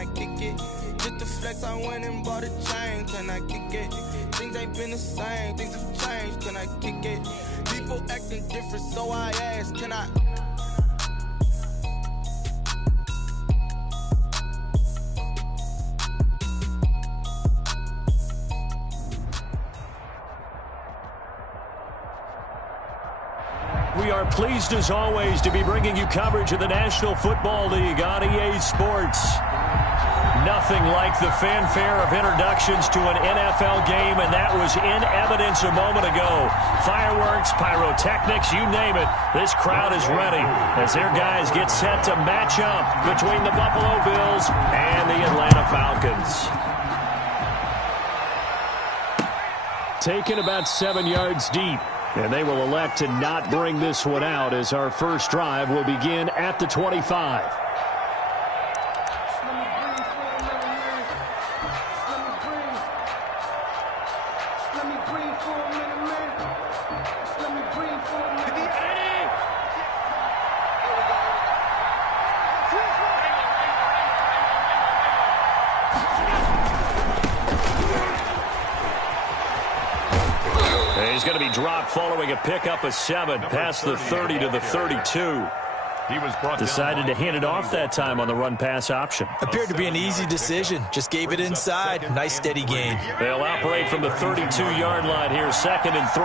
I kick it? Just to flex, I went and bought a chain. Can I kick it? Things ain't been the same, things have changed. Can I kick it? People acting different, so I ask, can I? We are pleased, as always, to be bringing you coverage of the National Football League on EA Sports. Nothing like the fanfare of introductions to an NFL game, and that was in evidence a moment ago. Fireworks, pyrotechnics, you name it. This crowd is ready as their guys get set to match up between the Buffalo Bills and the Atlanta Falcons. Taken about 7 yards deep. And they will elect to not bring this one out as our first drive will begin at the 25. He's going to be dropped following a pickup of 7 past the 30 to the 32. He was decided to hand it off that time on the run-pass option. Appeared to be an easy decision. Just gave it inside. Nice, steady gain. They'll operate from the 32-yard line here, 2nd and 3.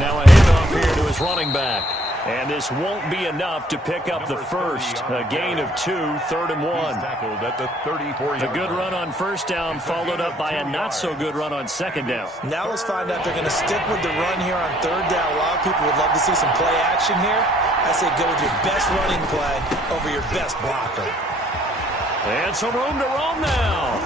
Now a handoff here to his running back. And this won't be enough to pick up the first. A gain of 2, 3rd and 1. A good run on first down followed up by a not-so-good run on second down. Now let's find out they're going to stick with the run here on 3rd down. A lot of people would love to see some play action here. I say go with your best running play over your best blocker. And some room to roam now.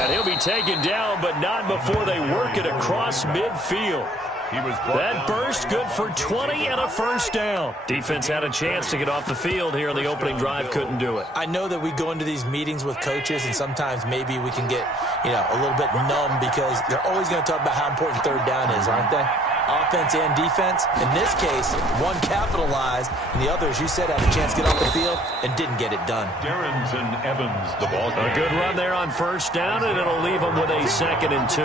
And he'll be taken down, but not before they work it across midfield. That burst good for 20 and a first down. Defense had a chance to get off the field here in the opening drive, couldn't do it. I know that we go into these meetings with coaches, and sometimes maybe we can get, a little bit numb because they're always going to talk about how important 3rd down is, aren't they? Offense and defense. In this case, one capitalized, and the other, as you said, had a chance to get off the field and didn't get it done. Darrington Evans, the ball game. A good run there on first down, and it'll leave them with a 2nd and 2.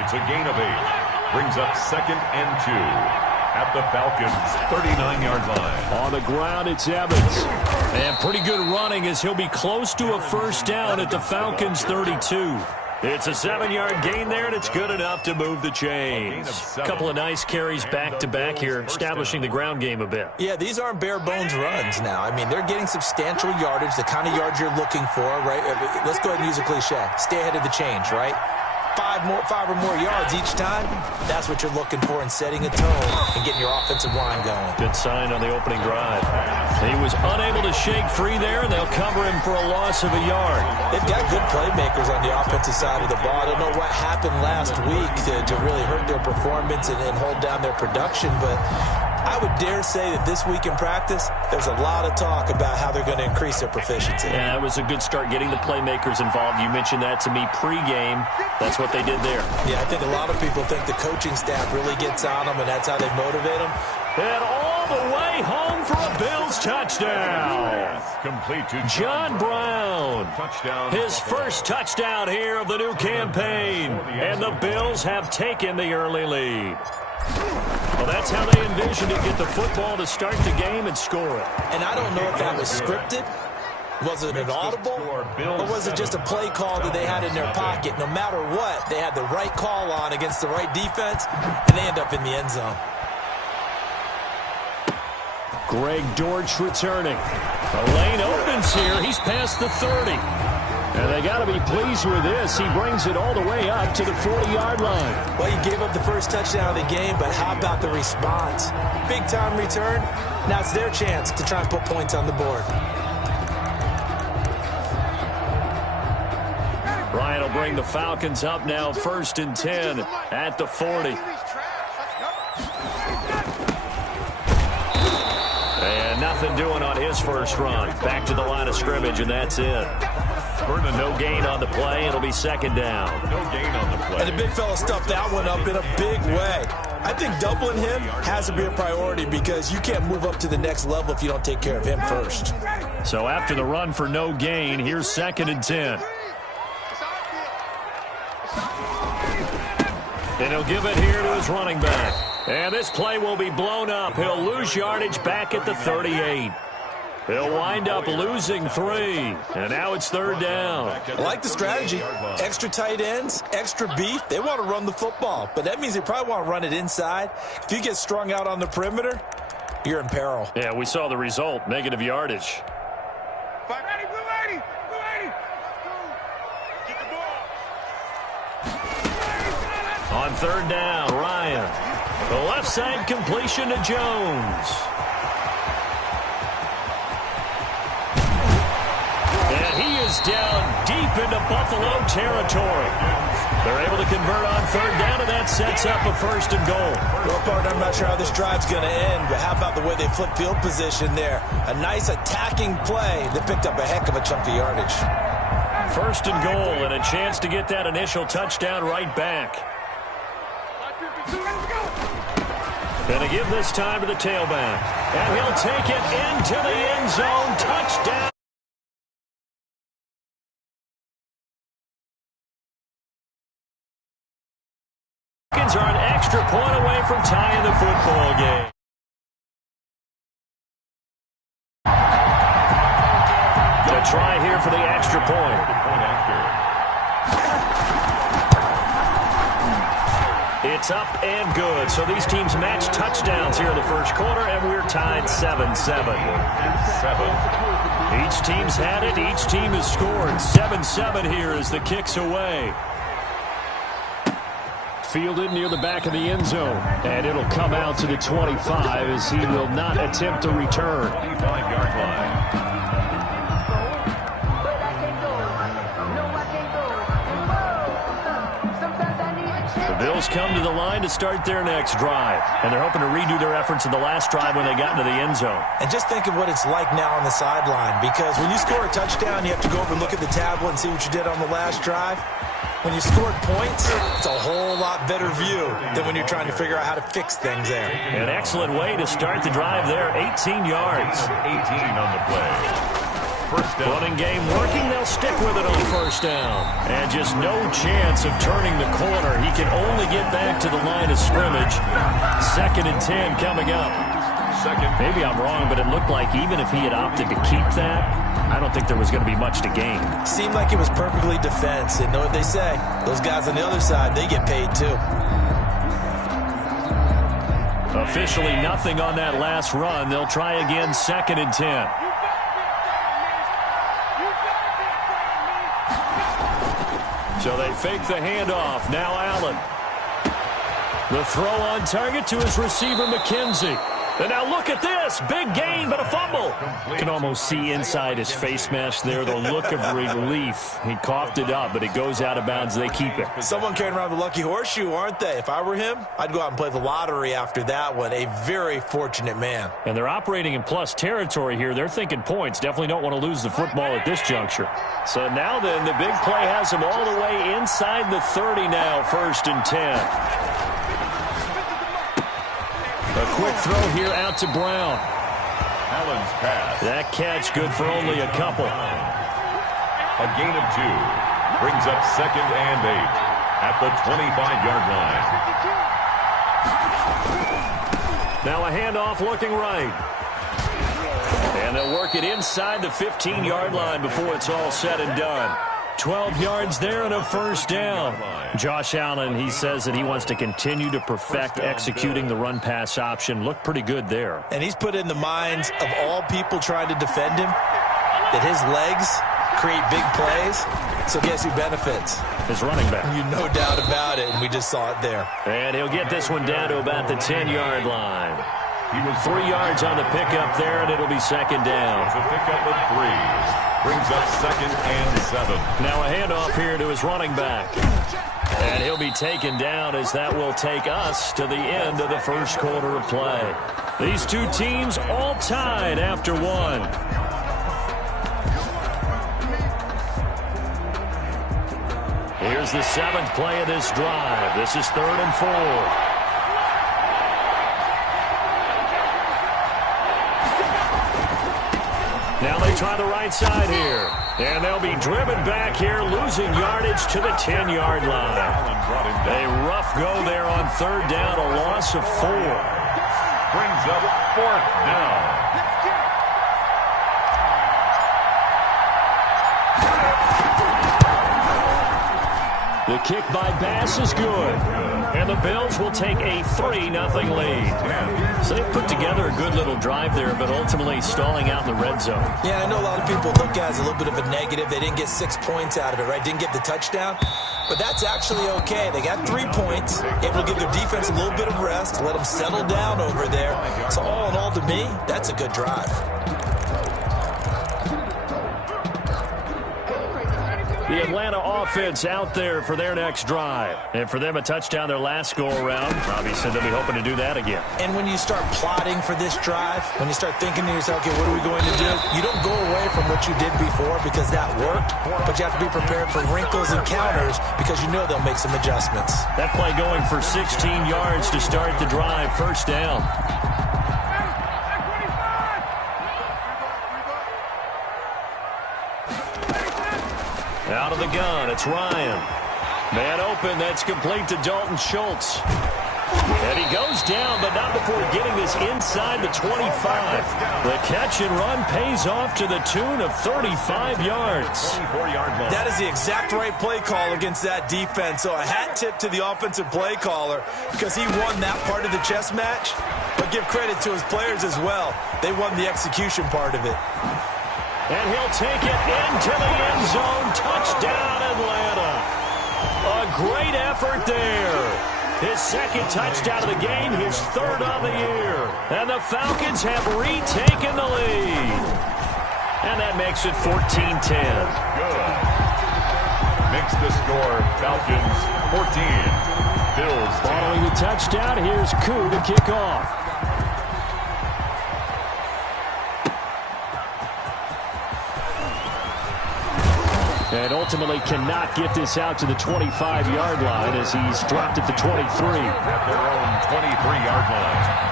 It's a gain of 8. Brings up 2nd and 2 at the Falcons' 39-yard line. On the ground, it's Evans. And pretty good running as he'll be close to a first down at the Falcons' 32. It's a 7-yard gain there, and it's good enough to move the chains. A couple of nice carries back-to-back here, establishing the ground game a bit. Yeah, these aren't bare-bones runs now. I mean, they're getting substantial yardage, the kind of yards you're looking for, right? Let's go ahead and use a cliche. Stay ahead of the change, right? 5 or more yards each time, that's what you're looking for in setting a tone and getting your offensive line going. Good sign on the opening drive. He was unable to shake free there, and they'll cover him for a loss of a yard. They've got good playmakers on the offensive side of the ball. I don't know what happened last week to really hurt their performance and hold down their production, but I would dare say that this week in practice, there's a lot of talk about how they're going to increase their proficiency. Yeah, it was a good start getting the playmakers involved. You mentioned that to me pregame. That's what they did there. Yeah, I think a lot of people think the coaching staff really gets on them, and that's how they motivate them. And all the way home for a Bills touchdown. Complete to John Brown. Touchdown. His first touchdown here of the new campaign. And the Bills have taken the early lead. Well, that's how they envisioned it, get the football to start the game and score it. And I don't know if that was scripted. Was it an audible? Or was it just a play call that they had in their pocket? No matter what, they had the right call on against the right defense, and they end up in the end zone. Greg Dortch returning. The lane opens here. He's past the 30. And they got to be pleased with this. He brings it all the way up to the 40-yard line. Well, he gave up the first touchdown of the game, but how about the response? Big-time return. Now it's their chance to try and put points on the board. Bryant will bring the Falcons up now, 1st and 10 at the 40. And nothing doing on his first run. Back to the line of scrimmage, and that's it. Burn a no gain on the play. It'll be second down. No gain on the play. And the big fella stuffed that one up in a big way. I think doubling him has to be a priority because you can't move up to the next level if you don't take care of him first. So after the run for no gain, here's 2nd and 10. And he'll give it here to his running back. And this play will be blown up. He'll lose yardage back at the 38. He'll wind up losing 3. And now it's 3rd down. I like the strategy. Extra tight ends, extra beef. They want to run the football. But that means they probably want to run it inside. If you get strung out on the perimeter, you're in peril. Yeah, we saw the result. Negative yardage. On 3rd down, Ryan. The left side completion to Jones. And he is down deep into Buffalo territory. They're able to convert on 3rd down, and that sets up a 1st and goal. Well, partner, I'm not sure how this drive's going to end, but how about the way they flip field position there? A nice attacking play that picked up a heck of a chunk of yardage. 1st and goal, and a chance to get that initial touchdown right back. Going to give this time to the tailback. And he'll take it into the end zone. Touchdown. Are an extra point away from tying the football game. Going to try here for the extra point. It's up and good. So these teams match touchdowns here in the 1st quarter, and we're tied 7-7. Each team's had it. Each team has scored. 7-7 here as the kick's away. Fielded near the back of the end zone. And it'll come out to the 25 as he will not attempt a return. 25-yard line. The Bills come to the line to start their next drive. And they're hoping to redo their efforts in the last drive when they got into the end zone. And just think of what it's like now on the sideline, because when you score a touchdown, you have to go over and look at the tablet and see what you did on the last drive. When you scored points, it's a whole lot better view than when you're trying to figure out how to fix things there. An excellent way to start the drive there. 18 yards. 18 on the play. 1st down. Running game working. They'll stick with it on 1st down. And just no chance of turning the corner. He can only get back to the line of scrimmage. 2nd and 10 coming up. Maybe I'm wrong, but it looked like even if he had opted to keep that, I don't think there was going to be much to gain. Seemed like it was perfectly defense. And know what they say? Those guys on the other side, they get paid too. Officially nothing on that last run. They'll try again 2nd and 10. So they fake the handoff. Now Allen. The throw on target to his receiver, McKenzie. And now look at this. Big gain, but a fumble. You can almost see inside his face mask there the look of relief. He coughed it up, but it goes out of bounds. They keep it. Someone carrying around the lucky horseshoe, aren't they? If I were him, I'd go out and play the lottery after that one. A very fortunate man. And they're operating in plus territory here. They're thinking points. Definitely don't want to lose the football at this juncture. So now then, the big play has him all the way inside the 30 now. 1st and 10. A quick throw here out to Brown. Allen's pass. That catch good for only a couple. A gain of 2. Brings up 2nd and 8 at the 25-yard line. Now a handoff looking right. And they'll work it inside the 15-yard line before it's all said and done. 12 yards there and a 1st down. Josh Allen, he says that he wants to continue to perfect executing the run-pass option. Looked pretty good there. And he's put in the minds of all people trying to defend him that his legs create big plays. So guess who benefits? His running back. You no doubt about it, and we just saw it there. And he'll get this one down to about the 10-yard line. He was 3 yards on the pickup there, and it'll be 2nd down. It's a pickup of 3. Brings up 2nd and 7. Now a handoff here to his running back. And he'll be taken down as that will take us to the end of the 1st quarter of play. These two teams all tied after one. Here's the 7th play of this drive. This is 3rd and 4. Now they try the right side here. And they'll be driven back here, losing yardage to the 10-yard line. A rough go there on 3rd down, a loss of 4. Brings up 4th down. The kick by Bass is good. And the Bills will take a 3-0 lead. So they put together a good little drive there, but ultimately stalling out the red zone. Yeah, I know a lot of people look at it as a little bit of a negative. They didn't get 6 points out of it, right? Didn't get the touchdown. But that's actually okay. They got 3 points, able to give their defense a little bit of rest, let them settle down over there. So all in all, to me, that's a good drive. The Atlanta offense out there for their next drive. And for them, a touchdown their last go-around. Obviously, they'll be hoping to do that again. And when you start plotting for this drive, when you start thinking to yourself, okay, what are we going to do? You don't go away from what you did before because that worked, but you have to be prepared for wrinkles and counters because you know they'll make some adjustments. That play going for 16 yards to start the drive. 1st down. Out of the gun, it's Ryan. Man open, that's complete to Dalton Schultz. And he goes down, but not before getting this inside the 25. The catch and run pays off to the tune of 35 yards. That is the exact right play call against that defense. So a hat tip to the offensive play caller because he won that part of the chess match. But give credit to his players as well. They won the execution part of it. And he'll take it into the end zone. Touchdown, Atlanta. A great effort there. His 2nd touchdown of the game, his 3rd of the year. And the Falcons have retaken the lead. And that makes it 14-10. Good. Makes the score Falcons 14. Bills 10. Following the touchdown, here's Koo to kick off. And ultimately cannot get this out to the 25-yard line as he's dropped at the 23. At their own 23-yard line.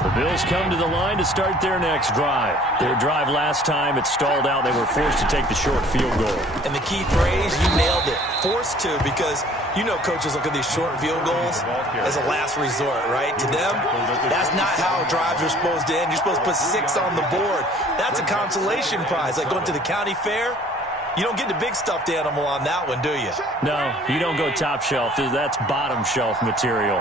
The Bills come to the line to start their next drive. Their drive last time, it stalled out. They were forced to take the short field goal. And the key phrase, you nailed it. Forced to, because you know coaches look at these short field goals as a last resort, right? To them, that's not how drives are supposed to end. You're supposed to put 6 on the board. That's a consolation prize. Like going to the county fair, you don't get the big stuffed animal on that one, do you? No, you don't go top shelf. That's bottom shelf material.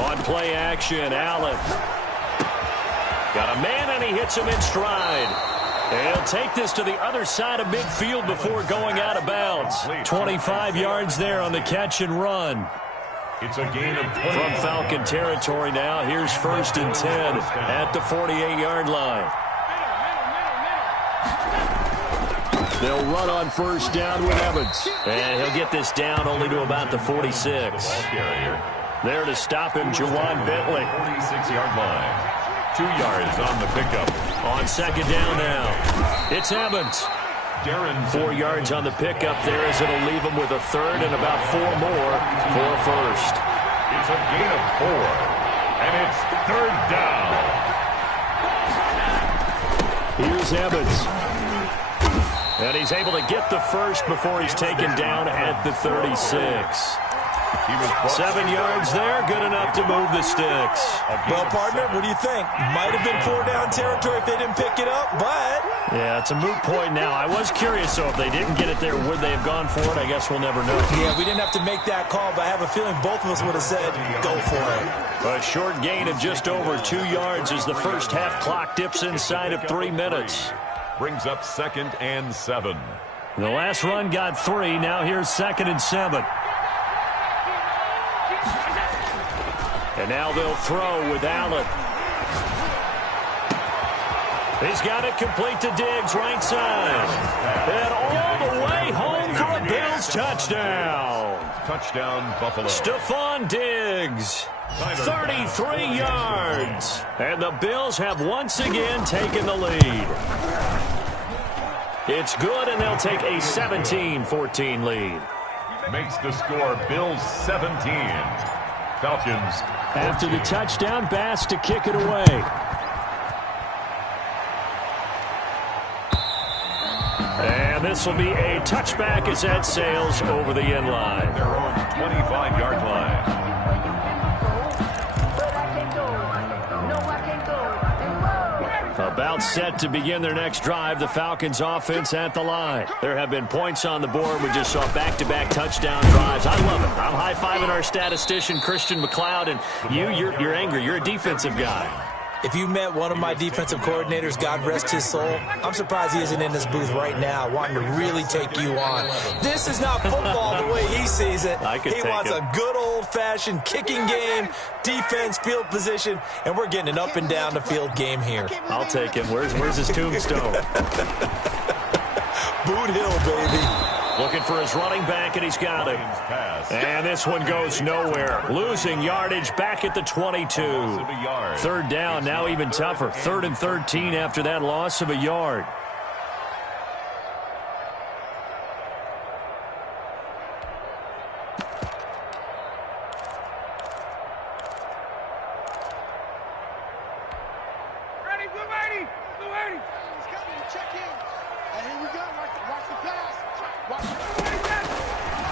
On play action, Allen. Got a man, and he hits him in stride. And he'll take this to the other side of midfield before going out of bounds. 25 yards there on the catch and run. It's a gain of 20. From Falcon territory now, here's 1st and 10 at the 48-yard line. They'll run on 1st down with Evans. And he'll get this down only to about the 46. There to stop him, Juwan Bentley. 46-yard line. 2 yards on the pickup. On 2nd down now, it's Evans. 4 yards on the pickup there as it'll leave him with a 3rd and about 4 more for a 1st. It's a gain of 4, and it's 3rd down. Here's Evans. And he's able to get the 1st before he's taken down at the 36. 7 yards there, good enough to move the sticks. Well, partner, what do you think? Might have been 4-down territory if they didn't pick it up, but... Yeah, it's a moot point now. I was curious, so if they didn't get it there, would they have gone for it? I guess we'll never know. Yeah, we didn't have to make that call, but I have a feeling both of us would have said, go for it. A short gain of just over 2 yards as the first half clock dips inside of 3 minutes. Brings up 2nd and 7. The last run got 3. Now here's 2nd and 7. And now they'll throw with Allen. He's got it complete to Diggs, right side. And all the way home for a Bills Diggs, touchdown. Touchdown, Buffalo. Stephon Diggs, 33 yards. And the Bills have once again taken the lead. It's good, and they'll take a 17-14 lead. Makes the score Bills 17. Falcons. After the touchdown, Bass to kick it away. And this will be a touchback as that sails over the end line. Their own 25-yard line. About set to begin their next drive, the Falcons offense at the line. There have been points on the board. We just saw back-to-back touchdown drives. I love it. I'm high-fiving our statistician, Christian McLeod, and you're angry. You're a defensive guy. If you met one of my defensive coordinators, God rest his soul, I'm surprised he isn't in this booth right now wanting to really take you on. This is not football the way he sees it. He wants a good old-fashioned kicking game, defense, field position, and we're getting an up-and-down the field game here. I'll take him. Where's his tombstone? Boot Hill, baby. Looking for his running back, and he's got him. And this one goes nowhere. Losing yardage back at the 22. Third down, now even tougher. 3rd and 13 after that loss of a yard.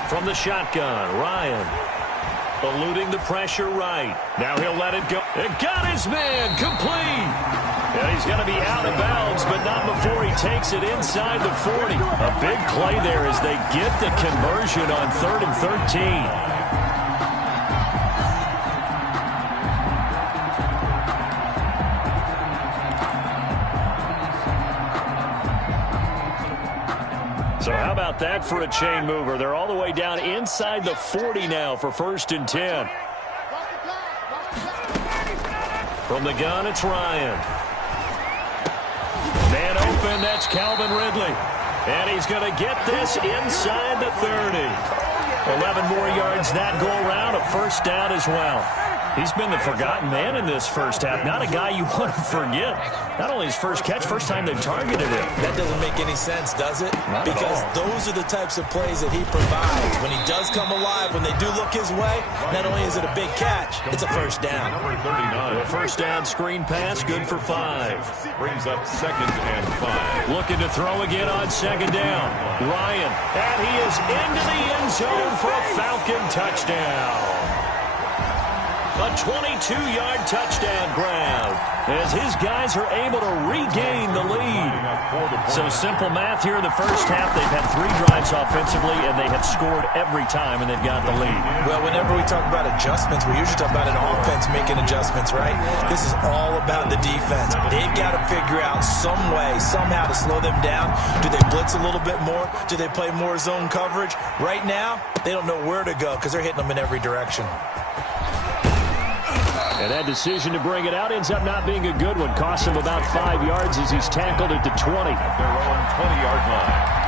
From the shotgun, Ryan eluding the pressure right. Now he'll let it go. It got his man complete. And he's going to be out of bounds, but not before he takes it inside the 40. A big play there as they get the conversion on 3rd and 13. So how about that for a chain mover? They're all the way down inside the 40 now for 1st and 10. From the gun, it's Ryan. Man open, that's Calvin Ridley. And he's going to get this inside the 30. 11 more yards that go around, a 1st down as well. He's been the forgotten man in this first half. Not a guy you want to forget. Not only his first catch, first time they targeted him. That doesn't make any sense, does it? Because those are the types of plays that he provides. When he does come alive, when they do look his way, not only is it a big catch, it's a 1st down. Number 39. A 1st down screen pass, good for 5. Brings up 2nd and 5. Looking to throw again on 2nd down. Ryan, and he is into the end zone for a Falcon touchdown. A 22-yard touchdown grab as his guys are able to regain the lead. So simple math here in the first half. They've had 3 drives offensively, and they have scored every time, and they've got the lead. Well, whenever we talk about adjustments, we usually talk about an offense making adjustments, right? This is all about the defense. They've got to figure out some way, somehow to slow them down. Do they blitz a little bit more? Do they play more zone coverage? Right now, they don't know where to go because they're hitting them in every direction. And that decision to bring it out ends up not being a good one. Costs him about 5 yards as he's tackled at the 20. At their own 20-yard line.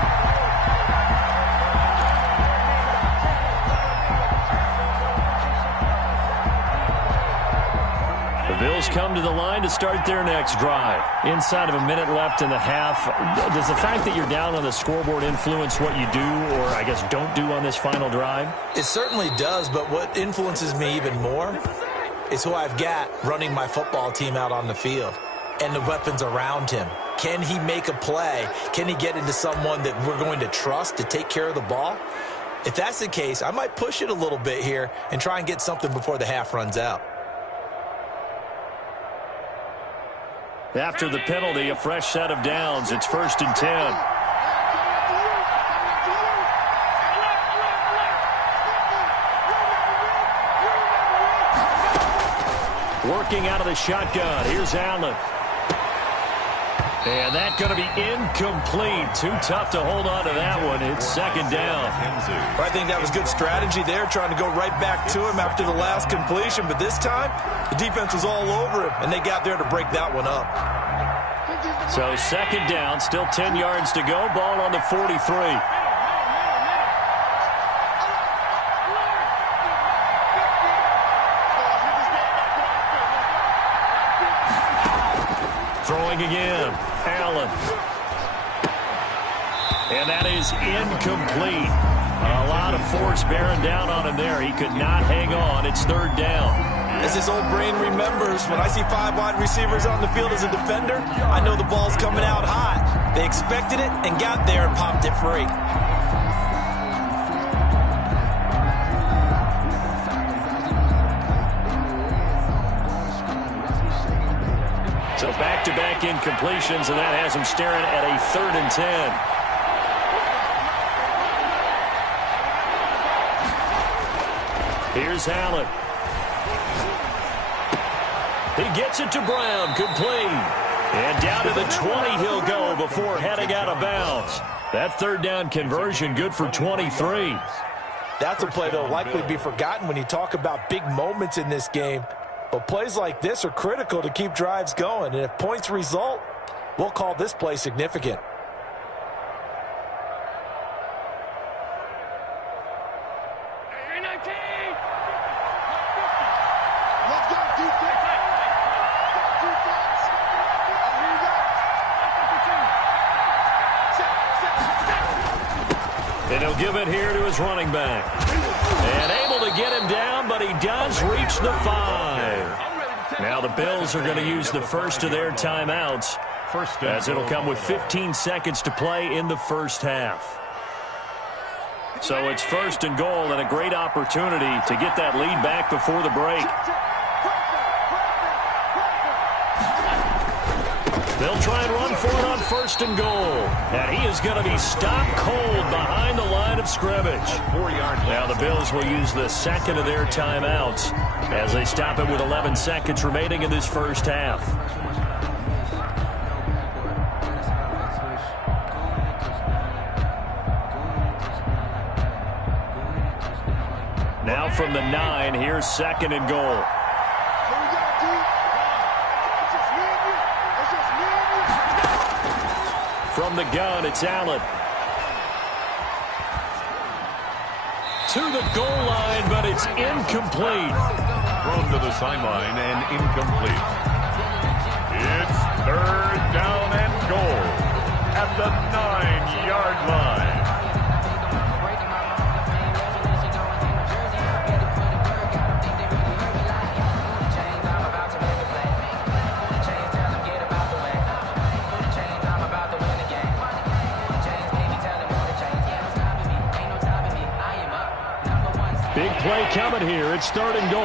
The Bills come to the line to start their next drive. Inside of a minute left in the half, does the fact that you're down on the scoreboard influence what you do, or I guess don't do on this final drive? It certainly does, but what influences me even more is who I've got running my football team out on the field and the weapons around him. Can he make a play? Can he get into someone that we're going to trust to take care of the ball? If that's the case, I might push it a little bit here and try and get something before the half runs out. After the penalty, a fresh set of downs. It's 1st and 10. Working out of the shotgun. Here's Allen. And that's going to be incomplete. Too tough to hold on to that one. It's 2nd down. I think that was good strategy there, trying to go right back to him after the last completion. But this time, the defense was all over him, and they got there to break that one up. So 2nd down, still 10 yards to go. Ball on the 43. throwing again. Allen. And that is incomplete. A lot of force bearing down on him there. He could not hang on. It's third down. As his old brain remembers, when I see 5 wide receivers on the field as a defender, I know the ball's coming out hot. They expected it and got there and popped it free. So back-to-back incompletions, and that has him staring at a 3rd and 10. Here's Allen. He gets it to Brown, complete. And down to the 20 he'll go before heading out of bounds. That 3rd down conversion good for 23. That's a play that'll likely be forgotten when you talk about big moments in this game. But plays like this are critical to keep drives going. And if points result, we'll call this play significant. And he'll give it here to his running back. And able to get him down, but he does reach the 5. Now the Bills are going to use the first of their timeouts, as it'll come with 15 seconds to play in the first half. So it's 1st and goal, and a great opportunity to get that lead back before the break. They'll try and run for it on 1st and goal. And he is going to be stopped cold behind the line of scrimmage. Now the Bills will use the second of their timeouts as they stop it with 11 seconds remaining in this first half. Now from the 9, here's 2nd and goal. From the gun, it's Allen. To the goal line, but it's incomplete. Thrown to the sideline and incomplete. It's 3rd down and goal at the 9-yard line. Big play coming here. It's 3rd and goal.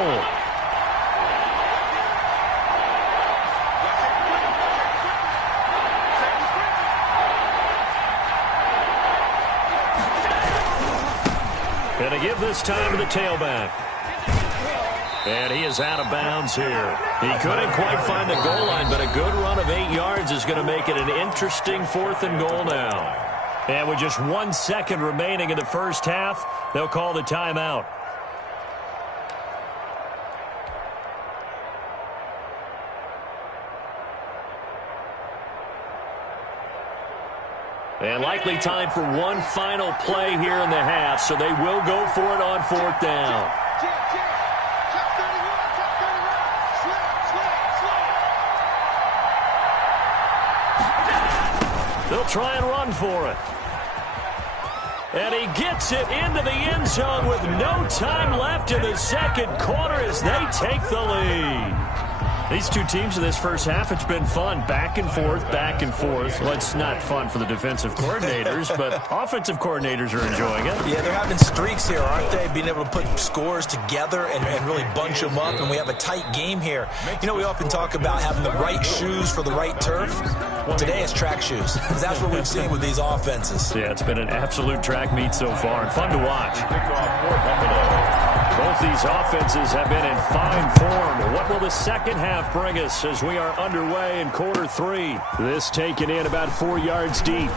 Going to give this time to the tailback. And he is out of bounds here. He couldn't quite find the goal line, but a good run of 8 yards is going to make it an interesting 4th and goal now. And with just 1 second remaining in the first half, they'll call the timeout. And likely time for one final play here in the half, so they will go for it on 4th down. They'll try and run for it. And he gets it into the end zone with no time left in the second quarter as they take the lead. These two teams in this first half, it's been fun. Back and forth, back and forth. Well, it's not fun for the defensive coordinators, but offensive coordinators are enjoying it. Yeah, they're having streaks here, aren't they? Being able to put scores together and really bunch them up, and we have a tight game here. You know, we often talk about having the right shoes for the right turf. Well, today it's track shoes. That's what we've seen with these offenses. Yeah, it's been an absolute track meet so far, and fun to watch. Both these offenses have been in fine form. What will the second half bring us as we are underway in quarter 3? This taken in about 4 yards deep.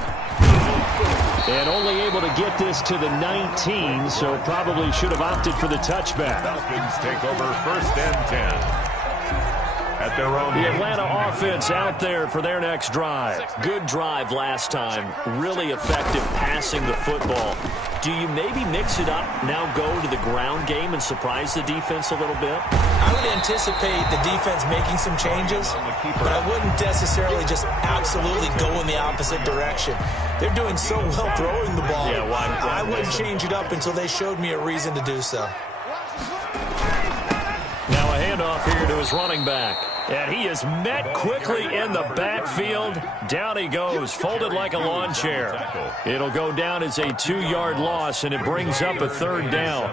And only able to get this to the 19, so probably should have opted for the touchback. Falcons take over 1st and 10. at their own. The Atlanta offense out there for their next drive. Good drive last time. Really effective passing the football. Do you maybe mix it up, now go to the ground game and surprise the defense a little bit? I would anticipate the defense making some changes, but I wouldn't necessarily just absolutely go in the opposite direction. They're doing so well throwing the ball. Yeah, why I wouldn't change it up until they showed me a reason to do so. Now a handoff here to his running back. And he is met quickly in the backfield. Down he goes, folded like a lawn chair. It'll go down as a 2-yard loss, and it brings up a third down.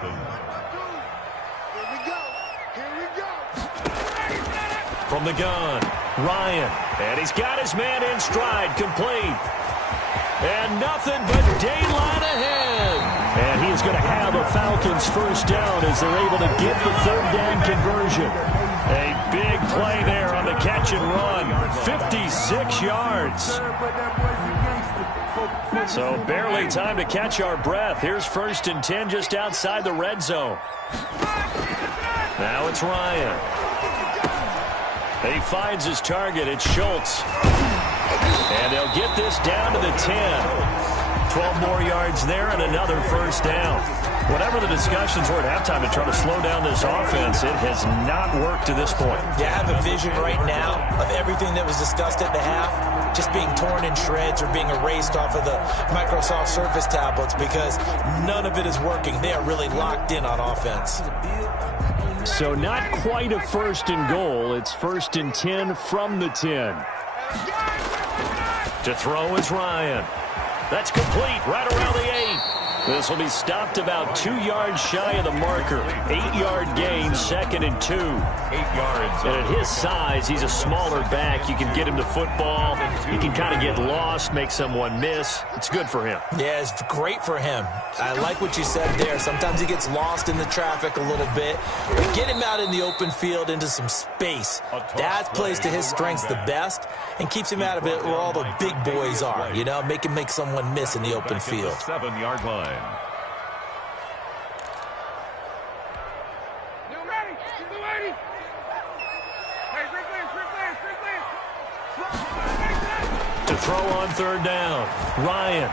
From the gun, Ryan. And he's got his man in stride, complete. And nothing but daylight ahead. And he is going to have a Falcons first down as they're able to get the third down conversion. A big play there on the catch and run. 56 yards. So barely time to catch our breath. Here's 1st and 10 just outside the red zone. Now it's Ryan. He finds his target. It's Schultz. And they'll get this down to the 10. 12 more yards there and another first down. Whatever the discussions were at halftime to try to slow down this offense, it has not worked to this point. Yeah, I have a vision right now of everything that was discussed at the half just being torn in shreds or being erased off of the Microsoft Surface tablets because none of it is working. They are really locked in on offense. So not quite a 1st and goal. It's 1st and 10 from the 10. To throw is Ryan. That's complete right around the 8. This will be stopped about 2 yards shy of the marker. 8-yard gain, 2nd and 2. 8 yards. And at his size, he's a smaller back. You can get him to football. He can kind of get lost, make someone miss. It's good for him. Yeah, it's great for him. I like what you said there. Sometimes he gets lost in the traffic a little bit. But get him out in the open field into some space. That plays to his strengths the best and keeps him out of it where all the big boys are. You know, make him make someone miss in the open field. 7-yard line. To throw on 3rd down, Ryan.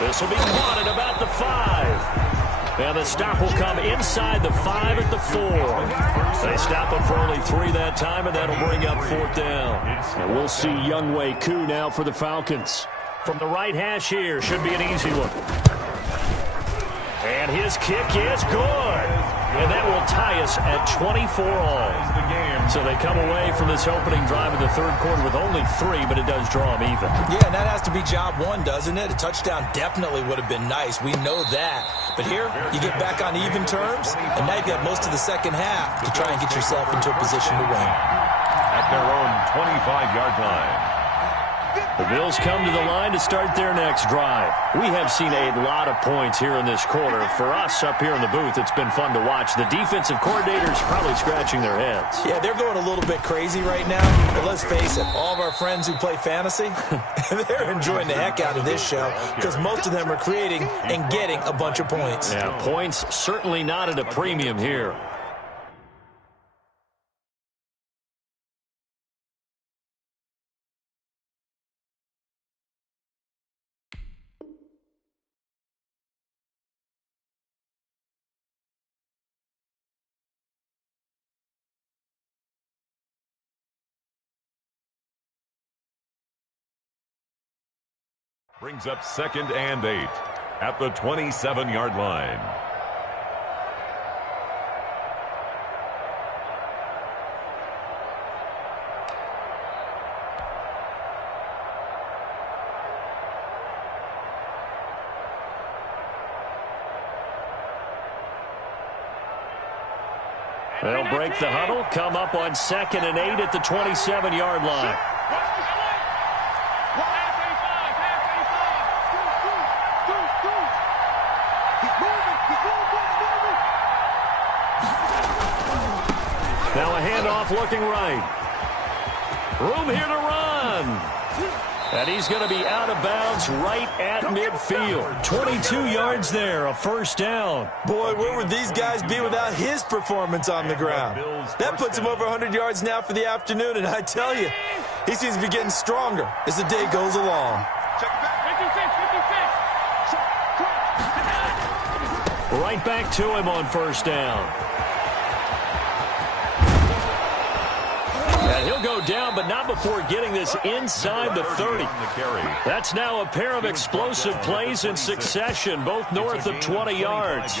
This will be caught at about the 5. And the stop will come inside the 5 at the 4. They stop him for only 3 that time, and that'll bring up 4th down. And we'll see Younghoe Koo now for the Falcons. From the right hash here, should be an easy one. And his kick is good. And that will tie us at 24 all. So they come away from this opening drive in the 3rd quarter with only 3, but it does draw them even. Yeah, and that has to be job 1, doesn't it? A touchdown definitely would have been nice. We know that. But here, you get back on even terms, and now you've got most of the second half to try and get yourself into a position to win. At their own 25-yard line. The Bills come to the line to start their next drive. We have seen a lot of points here in this quarter. For us up here in the booth, it's been fun to watch. The defensive coordinators probably scratching their heads. Yeah, they're going a little bit crazy right now. But let's face it, all of our friends who play fantasy, they're enjoying the heck out of this show because most of them are creating and getting a bunch of points. Yeah, points certainly not at a premium here. Brings up 2nd and 8 at the 27-yard line. They'll break the huddle, come up on 2nd and 8 at the 27-yard line. Now a handoff looking right. Room here to run. And he's going to be out of bounds right at midfield. 22 yards there, a first down. Boy, where would these guys be without his performance on the ground? That puts him over 100 yards now for the afternoon, and I tell you, he seems to be getting stronger as the day goes along. Right back to him on first down. And he'll go down, but not before getting this inside the 30. That's now a pair of explosive plays in succession, both north of 20 yards.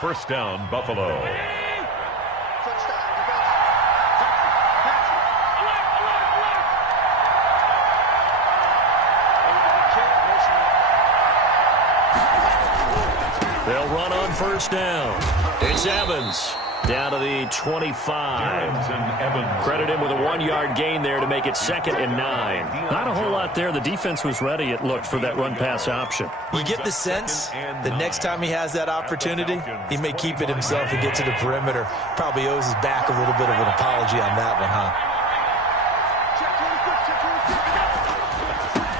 First down, Buffalo. They'll run on first down. It's Evans. Down to the 25. Credit him with a 1-yard gain there to make it 2nd and 9. Not a whole lot there. The defense was ready, it looked, for that run-pass option. You get the sense that next time he has that opportunity, he may keep it himself and get to the perimeter. Probably owes his back a little bit of an apology on that one, huh?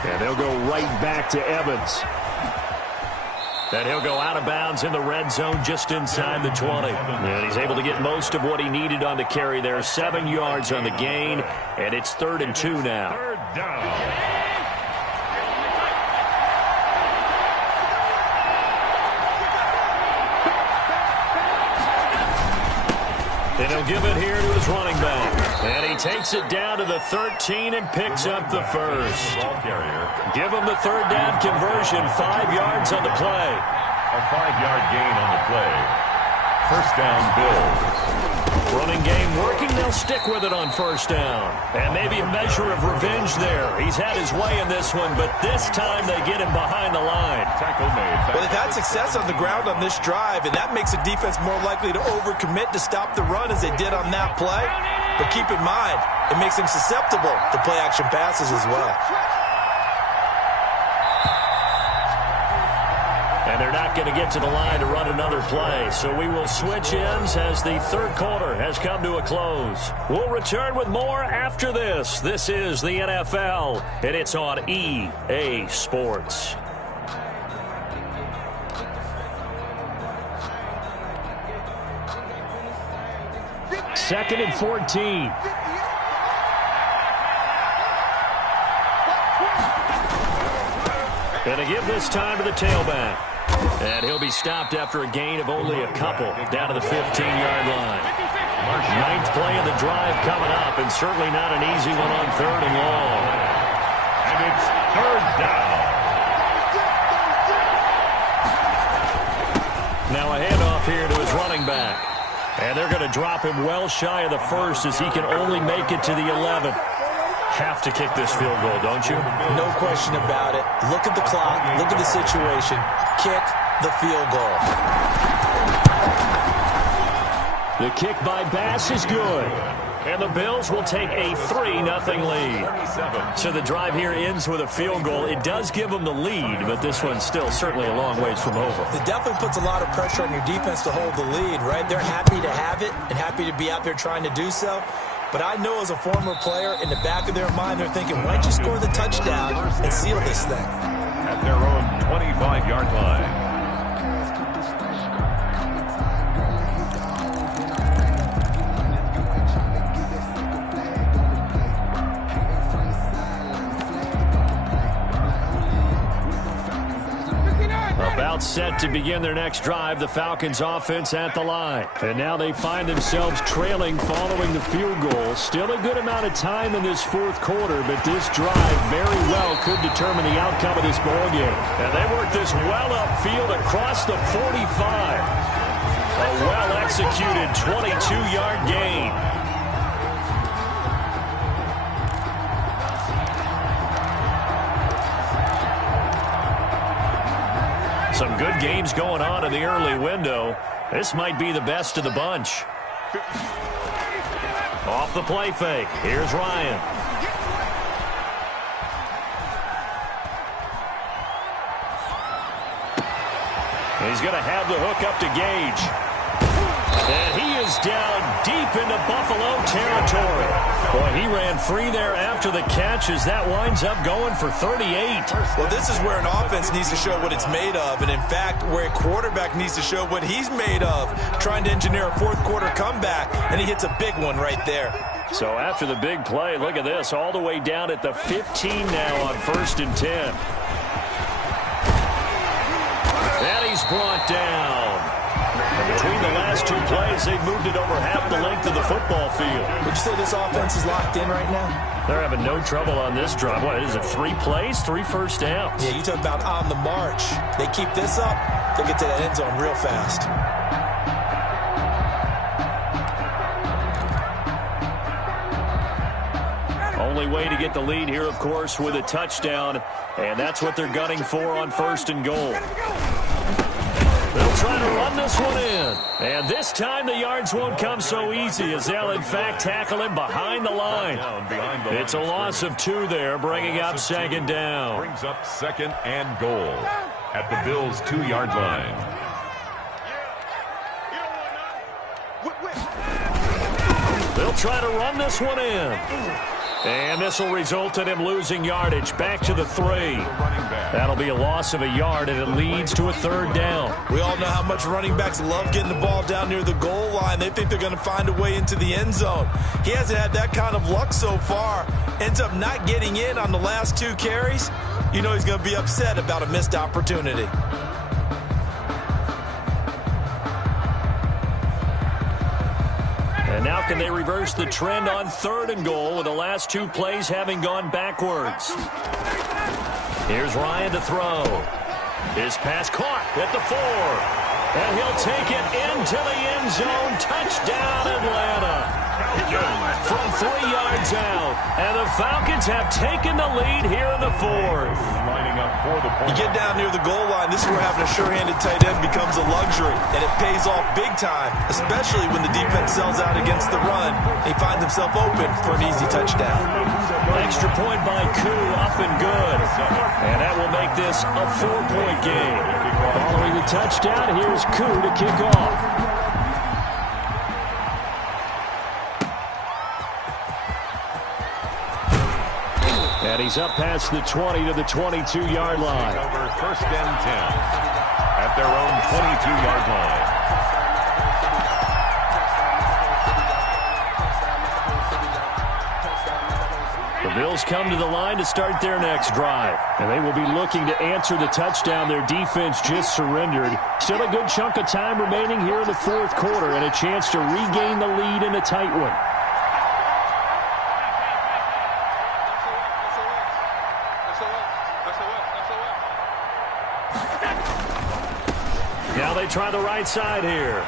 And they'll go right back to Evans. And he'll go out of bounds in the red zone just inside the 20. And he's able to get most of what he needed on the carry there. 7 yards on the gain, and it's 3rd and 2 now. Third down. And he'll give it here to his running back. And he takes it down to the 13 and picks up the first. Give him the 3rd down conversion, 5 yards on the play. A 5-yard gain on the play. First down, Bills. Running game working, they'll stick with it on first down. And maybe a measure of revenge there. He's had his way in this one, but this time they get him behind the line. Tackle made. Well, they've had success on the ground on this drive, and that makes a defense more likely to overcommit to stop the run as they did on that play. But keep in mind, it makes them susceptible to play-action passes as well. And they're not going to get to the line to run another play. So we will switch ends as the 3rd quarter has come to a close. We'll return with more after this. This is the NFL, and it's on EA Sports. Second and 14. And to give this time to the tailback. And he'll be stopped after a gain of only a couple down to the 15-yard line. 9th play of the drive coming up, and certainly not an easy one on 3rd and long. And it's 3rd down. Now a handoff here to his running back. And they're going to drop him well shy of the first as he can only make it to the 11. Have to kick this field goal, don't you? No question about it. Look at the clock. Look at the situation. Kick the field goal. The kick by Bass is good. And the Bills will take a 3-0 lead. So the drive here ends with a field goal. It does give them the lead, but this one's still certainly a long ways from over. It definitely puts a lot of pressure on your defense to hold the lead, right? They're happy to have it and happy to be out there trying to do so. But I know as a former player, in the back of their mind, they're thinking, why don't you score the touchdown and seal this thing? At their own 25-yard line. About set to begin their next drive, the Falcons offense at the line. And now they find themselves trailing following the field goal. Still a good amount of time in this 4th quarter, but this drive very well could determine the outcome of this ballgame. And they work this well upfield across the 45. A well-executed 22-yard gain. Some good games going on in the early window. This might be the best of the bunch. Off the play fake. Here's Ryan. He's going to have the hook up to Gage. And he is down deep into Buffalo territory. Boy, he ran free there after the catch as that winds up going for 38. Well, this is where an offense needs to show what it's made of, and in fact, where a quarterback needs to show what he's made of, trying to engineer a fourth-quarter comeback, and he hits a big one right there. So after the big play, look at this, all the way down at the 15 now on 1st and 10. And he's brought down. And between the last two plays, they've moved it over half the length of the football field. Would you say this offense is locked in right now? They're having no trouble on this drive. What is it, 3 plays, 3 first downs? Yeah, you talk about on the march. They keep this up, they'll get to that end zone real fast. Only way to get the lead here, of course, with a touchdown, and that's what they're gunning for on 1st and goal. They'll try to run this one in. And this time the yards won't come so easy as they'll, in fact, tackle him behind the line. It's a loss of 2 there, bringing up 2nd down. Brings up 2nd and goal at the Bills' 2-yard line. They'll try to run this one in. And this will result in him losing yardage back to the 3. That'll be a loss of a yard, and it leads to a 3rd down. We all know how much running backs love getting the ball down near the goal line. They think they're going to find a way into the end zone. He hasn't had that kind of luck so far. Ends up not getting in on the last 2 carries. You know he's going to be upset about a missed opportunity. And now can they reverse the trend on 3rd and goal with the last 2 plays having gone backwards? Here's Ryan to throw. His pass caught at the 4. And he'll take it into the end zone. Touchdown, Atlanta. From 3 yards out. And the Falcons have taken the lead here in the 4th. You get down near the goal line, this is where having a sure-handed tight end becomes a luxury. And it pays off big time, especially when the defense sells out against the run. He finds himself open for an easy touchdown. Extra point by Koo, up and good. And that will make this a 4-point game. Following the touchdown, here's Koo to kick off. And he's up past the 20 to the 22-yard line. Over 1st and 10 at their own 22-yard line. The Bills come to the line to start their next drive. And they will be looking to answer the touchdown their defense just surrendered. Still a good chunk of time remaining here in the 4th quarter and a chance to regain the lead in a tight one. Now they try the right side here.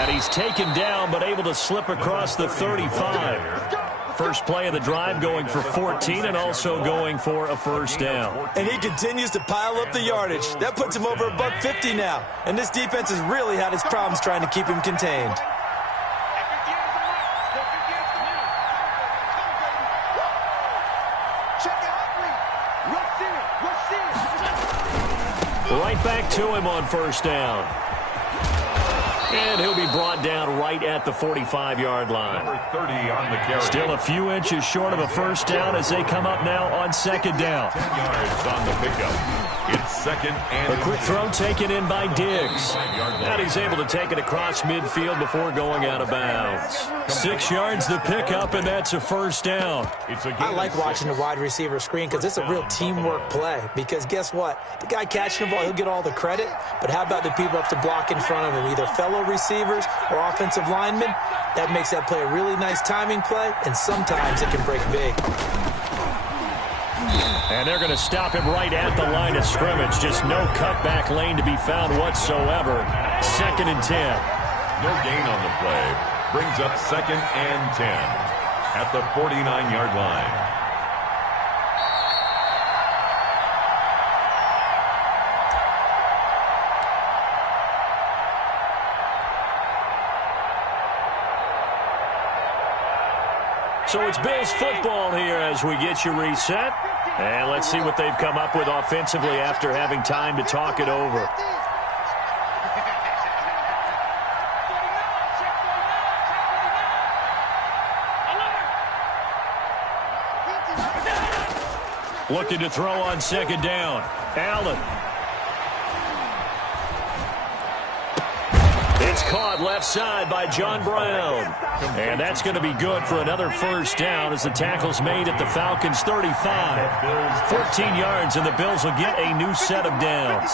And he's taken down but able to slip across the 35. First play of the drive going for 14 and also going for a 1st down. And he continues to pile up the yardage. That puts him over $150 now. And this defense has really had its problems trying to keep him contained. Right back to him on 1st down. And he'll be brought down right at the 45-yard line. Number 30 on the carry. Still a few inches short of a 1st down as they come up now on 2nd down. 10 yards on the pickup. It's 2nd and a quick throw taken in by Diggs. And he's able to take it across midfield before going out of bounds. 6 yards the pickup, and that's a 1st down. I like watching the wide receiver screen because it's a real teamwork play. Because guess what? The guy catching the ball, he'll get all the credit. But how about the people up to block in front of him, either fellow receivers or offensive linemen? That makes that play a really nice timing play, and sometimes it can break big. And they're going to stop him right at the line of scrimmage. Just no cutback lane to be found whatsoever. 2nd and 10. No gain on the play. Brings up 2nd and 10 at the 49-yard line. So it's Bills football here as we get you reset. And let's see what they've come up with offensively after having time to talk it over. Looking to throw on second down. Allen. It's caught left side by John Brown. And that's going to be good for another first down as the tackle's made at the Falcons' 35. 14 yards, and the Bills will get a new set of downs.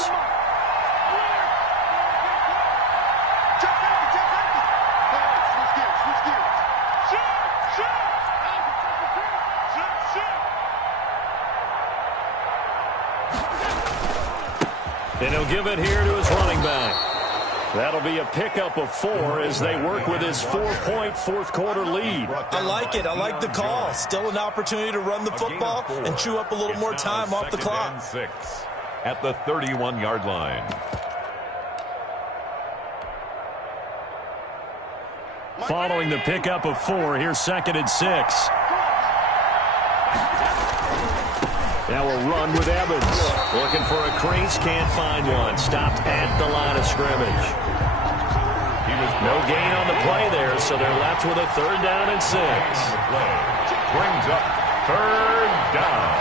And he'll give it here to his running back. That'll be a pickup of 4 as they work with his 4-point fourth-quarter lead. I like it. I like the call. Still an opportunity to run the football and chew up a little more time off the clock. 6 at the 31-yard line. Following the pickup of 4, here's 2nd and 6. Now we'll run with Evans. Looking for a crease, can't find one. Stopped at the line of scrimmage. No gain on the play there, so they're left with a 3rd down and 6. Brings up 3rd down.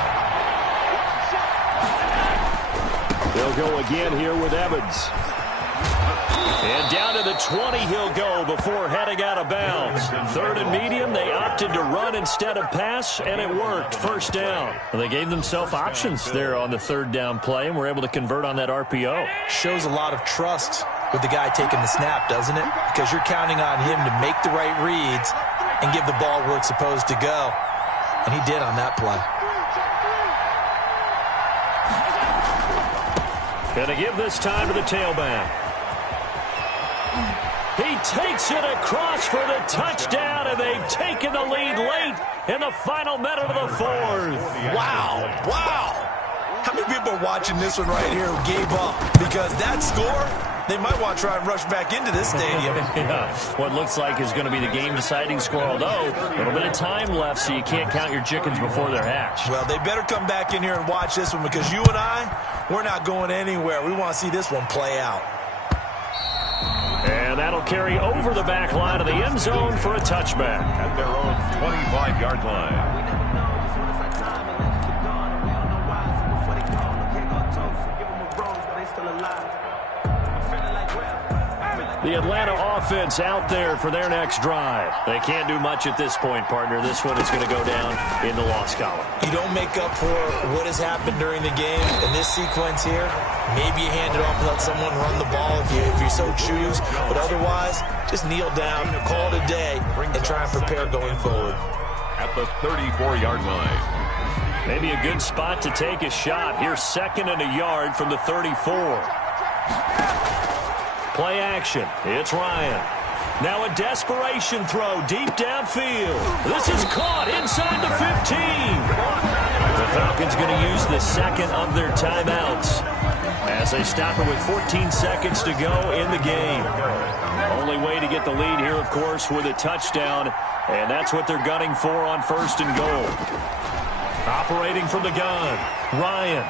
They'll go again here with Evans. And down to the 20 he'll go before heading out of bounds. 3rd and medium, they opted to run instead of pass, and it worked. First down. Well, they gave themselves options there on the 3rd down play, and were able to convert on that RPO. Shows a lot of trust with the guy taking the snap, doesn't it? Because you're counting on him to make the right reads and give the ball where it's supposed to go. And he did on that play. Going to give this time to the tailback. He takes it across for the touchdown, and they've taken the lead late in the final minute of the 4th. Wow. Wow. How many people are watching this one right here who gave up? Because that score, they might want to try and rush back into this stadium. Yeah, what looks like is going to be the game-deciding score, although a little bit of time left, so you can't count your chickens before they're hatched. Well, they better come back in here and watch this one, because you and I, we're not going anywhere. We want to see this one play out. And that'll carry over the back line of the end zone for a touchback. At their own 25-yard line. The Atlanta offense out there for their next drive. They can't do much at this point, partner. This one is going to go down in the loss column. You don't make up for what has happened during the game in this sequence here. Maybe you hand it off and let someone run the ball if you so choose. But otherwise, just kneel down, call it a day, and try and prepare going forward. At the 34-yard line. Maybe a good spot to take a shot. Here's 2nd and a yard from the 34. Play action. It's Ryan. Now a desperation throw deep downfield. This is caught inside the 15. The Falcons going to use the 2nd of their timeouts as they stop it with 14 seconds to go in the game. Only way to get the lead here, of course, with a touchdown, and that's what they're gunning for on 1st and goal. Operating from the gun, Ryan.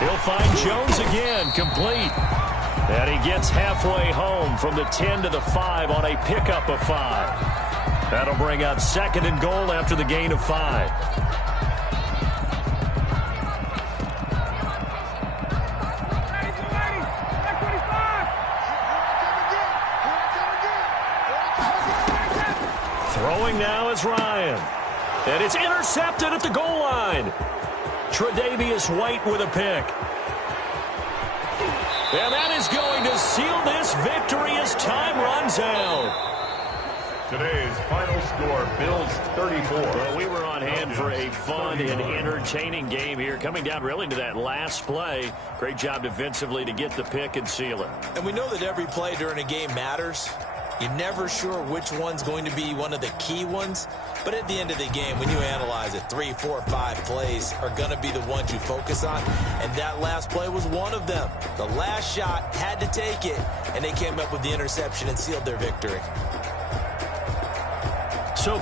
He'll find Jones again, complete. And he gets halfway home from the 10 to the 5 on a pickup of 5. That'll bring up 2nd and goal after the gain of 5. Throwing now is Ryan. And it's intercepted at the goal line. Tre'Davious White with a pick. And that is going to seal this victory as time runs out. Today's final score, Bills 34. Well, we were on hand for a fun and entertaining game here, coming down really to that last play. Great job defensively to get the pick and seal it. And we know that every play during a game matters. You're never sure which one's going to be one of the key ones. But at the end of the game, when you analyze it, 3, 4, 5 plays are going to be the ones you focus on. And that last play was one of them. The last shot had to take it, and they came up with the interception and sealed their victory. So